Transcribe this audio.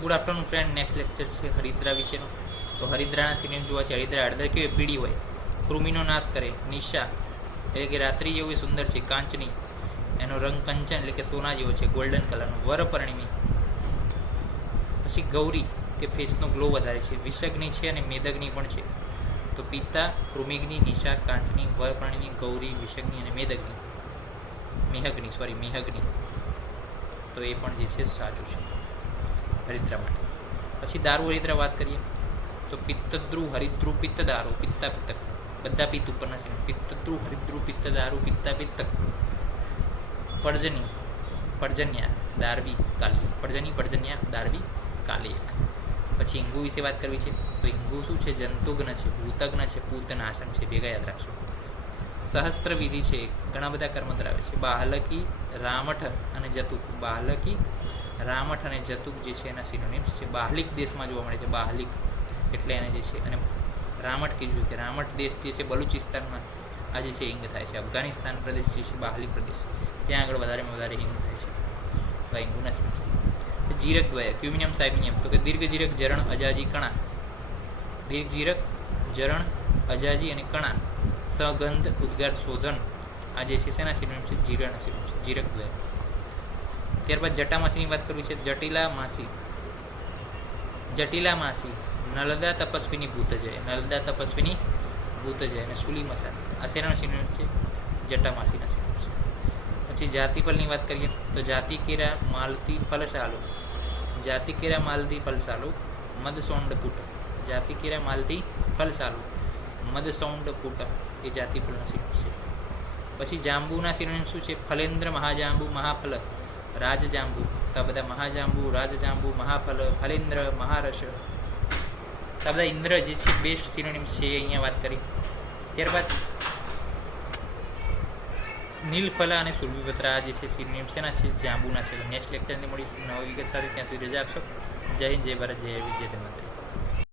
Good afternoon friend. Next lecture છે હરિદ્રા વિશેનો. તો હરિદ્રાના સિનેમ જોવા છે. હરિદ્રા હળદર કેવી પીળી હોય, કૃમિનો નાશ કરે. નિશા એટલે કે રાત્રિ જેવી સુંદર છે. કાંચની એનો રંગ કંચન એટલે કે સોના જેવો છે, ગોલ્ડન કલરનો. વરપર્ણિમી પછી ગૌરી કે ફેસનો ગ્લો વધારે છે. વિષગ્નિ છે અને મેદગ્નિ પણ છે. તો પિત્તા, કૃમિગ્નિ, નિશા, કાંચની, વરપર્ણિમી, ગૌરી, વિષગ્નિ અને મેદગ્નિ. મેહગ્નિ. તો એ પણ જે છે સાચું છે હરિદ્રા માટે. પછી દારૂ હરિદ્રા વાત કરીએ તો પિત્તદ્રુ, હરિદ્રુ, પિત્ત, દારૂ, પિત્તા, પિત્તક. બધા પિત્ત ઉપરના છે. પિત્તદ્રુ, હરિદ્રુ, પિત્ત, દારૂ, પિત્તા, પિત્તક. પર્જન્યા, દારવી, કાલી. પર્જન્યા, દારવી, કાલી. પછી ઈંગુ વિશે વાત કરવી છે. તો ઈંગુ શું છે? જંતુગ્ન છે, ભૂતગ્ન છે, પૂતનાશન છે. ભેગા યાદ રાખશો. સહસ્ત્ર વિધિ છે, ઘણા બધા કર્મ ધરાવે છે. બાહલકી, રામઠ અને જતુક. બાહલકી, રામઠ અને જતુક જે છે એના સિનોનિમ્સ છે. બાહલિક દેશમાં જોવા મળે છે. બાહલિક એટલે એને જે છે. અને રામઠ કીધું કે રામઠ દેશ જે છે બલુચિસ્તાનમાં આજે છે હિંગ થાય છે. અફઘાનિસ્તાન પ્રદેશ જે છે બાહલિક પ્રદેશ, ત્યાં આગળ વધારેમાં વધારે હિંગ થાય છે. તો હિંગુના સિનોનિમ્સ. જીરક દ્વય, ક્યુમિનિયમ, સાયમિનિયમ. તો કે દીર્ઘ જીરક, જરણ, અજાજી, કણા. દીર્ઘ જીરક, જરણ, અજાજી અને કણા. સગંધ, ઉદ્ગાર, શોધન. આ જે છે શેના સિનોનિમ છે? જીરાના સિનોનિમ છે. જીરક દ્વય. ત્યારબાદ જટામાસીની વાત કરવી છે. જટિલા માસી, નલદા તપસ્વીની ભૂતજય. અને સુલીમસા. આ શેનાનો સિનોનિમ છે? જટામાસીના સિનોનિમ છે. પછી જાતિફળની વાત કરીએ તો જાતિકેરા, માલતી, ફલશાલુ. જાતિકેરા, માલતી, ફલશાલુ. મદસૌંડ પુટ. જાતિકેરા, માલતી, ફલશાલુ. મદસૌંડ પુટ એ જાતિફળના સિનોનિમ છે. પછી જાંબુના સિનોનિમ શું છે? ફલેન્દ્ર, મહાજાંબુ, મહાફલ, રાજજાંબુ. તો આ બધા મહાજાંબુ, રાજજાંબુ, મહાફલ, ફલેન્દ્ર, મહારસ. તો આ બધા ઇન્દ્ર જે છે બેસ્ટ સિનોનિમ્સ છે એ અહીંયા વાત કરી. ત્યારબાદ નીલફલા અને સુરભીપત્રા જે છે સિનોનિમ્સ એના છે? જાંબુના છે. નેક્સ્ટ લેક્ચરની મળીશું નવા વિગત સાથે. ત્યાં સુધી રજા આપશો. જય હિન્દ, જય ભારત, જય વિજય મંત્રી.